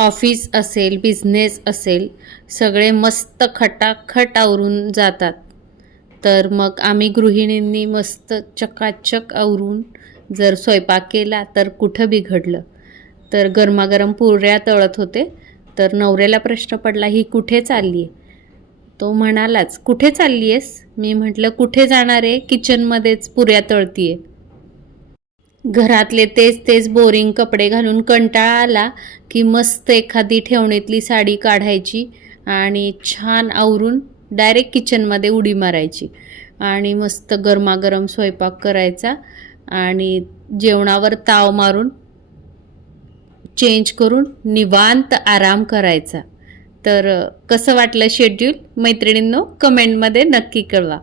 Office असेल, business असेल, सगळे मस्त खटाखट आवरून जातात. तर मग आम्ही गृहिणींनी मस्त चकाचक आवरून जर स्वयंपाक केला तर कुठं बिघडलं. तर गरमागरम पुऱ्या तळत होते. तर नवऱ्याला प्रश्न पडला, ही कुठे चालली आहे? तो म्हणालाच, कुठे चालली आहेस? मी म्हटलं, कुठे जाणार आहे? किचनमध्येच पुऱ्या तळतीये. घरातले तेच तेच बोरिंग कपडे घालून कंटाळा आला की मस्त एखादी ठेवणीतली साडी काढायची आणि छान आवरून डायरेक्ट किचनमध्ये उडी मारायची आणि मस्त गरमागरम स्वयंपाक करायचा आणि जेवणावर ताव मारून चेंज करून निवांत आराम करायचा. तर कसं वाटलं शेड्यूल मैत्रिणींनो, कमेंटमध्ये नक्की कळवा.